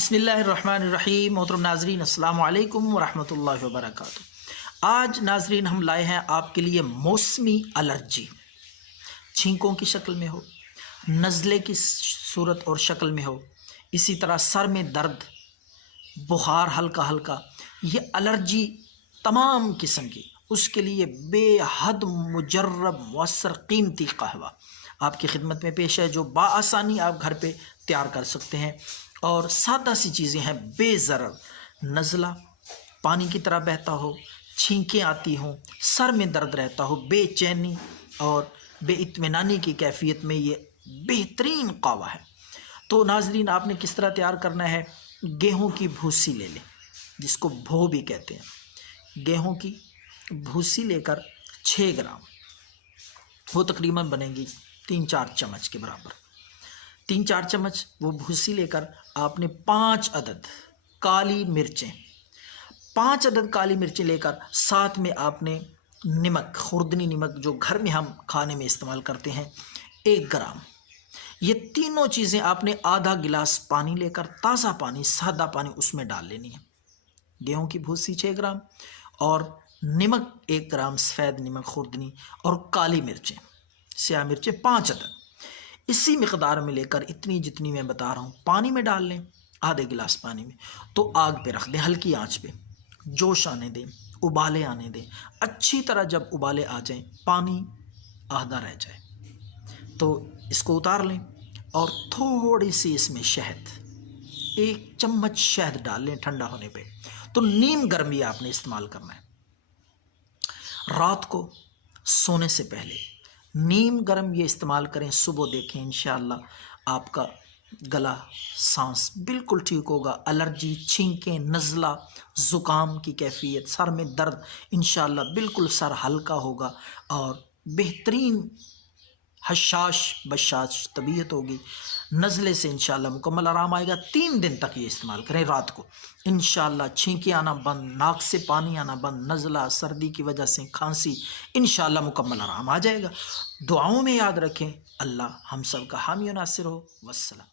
بسم اللہ الرحمن الرحیم۔ محترم ناظرین السلام علیکم ورحمۃ اللہ وبرکاتہ۔ آج ناظرین ہم لائے ہیں آپ کے لیے موسمی الرجی، چھینکوں کی شکل میں ہو، نزلے کی صورت اور شکل میں ہو، اسی طرح سر میں درد، بخار ہلکا ہلکا، یہ الرجی تمام قسم کی، اس کے لیے بے حد مجرب مؤثر قیمتی قہوہ آپ کی خدمت میں پیش ہے، جو بآسانی آپ گھر پہ تیار کر سکتے ہیں اور سادہ سی چیزیں ہیں، بے ضرر۔ نزلہ پانی کی طرح بہتا ہو، چھینکیں آتی ہوں، سر میں درد رہتا ہو، بے چینی اور بے اطمینانی کی کیفیت میں یہ بہترین قہوہ ہے۔ تو ناظرین آپ نے کس طرح تیار کرنا ہے؟ گیہوں کی بھوسی لے لیں، جس کو بھو بھی کہتے ہیں۔ گیہوں کی بھوسی لے کر 6 گرام، وہ تقریباً بنے گی 3-4 چمچ کے برابر۔ 3-4 چمچ وہ بھوسی لے کر آپ نے 5 عدد کالی مرچیں، 5 عدد کالی مرچیں لے کر ساتھ میں آپ نے نمک، خوردنی نمک جو گھر میں ہم کھانے میں استعمال کرتے ہیں، 1 گرام۔ یہ تینوں چیزیں آپ نے آدھا گلاس پانی لے کر، تازہ پانی، سادہ پانی، اس میں ڈال لینی ہے۔ گیہوں کی بھوسی 6 گرام اور نمک 1 گرام، سفید نمک خوردنی، اور کالی مرچیں، سیاہ مرچیں 5 عدد، اسی مقدار میں لے کر اتنی جتنی میں بتا رہا ہوں پانی میں ڈال لیں، آدھے گلاس پانی میں، تو آگ پہ رکھ دیں، ہلکی آنچ پہ، جوش آنے دیں، ابالے آنے دیں، اچھی طرح جب ابالے آ جائیں، پانی آدھا رہ جائے تو اس کو اتار لیں اور تھوڑی سی اس میں شہد، 1 چمچ شہد ڈال لیں ٹھنڈا ہونے پہ۔ تو نیم گرم یہ آپ نے استعمال کرنا ہے۔ رات کو سونے سے پہلے نیم گرم یہ استعمال کریں، صبح دیکھیں انشاءاللہ آپ کا گلا، سانس بالکل ٹھیک ہوگا۔ الرجی، چھینکیں، نزلہ، زکام کی کیفیت، سر میں درد، انشاءاللہ بالکل سر ہلکا ہوگا اور بہترین حشاش بشاش طبیعت ہوگی۔ نزلے سے انشاءاللہ مکمل آرام آئے گا۔ 3 دن تک یہ استعمال کریں رات کو، انشاءاللہ چھینکیں آنا بند، ناک سے پانی آنا بند، نزلہ، سردی کی وجہ سے کھانسی، انشاءاللہ مکمل آرام آ جائے گا۔ دعاؤں میں یاد رکھیں۔ اللہ ہم سب کا حامی و ناصر ہو۔ والسلام۔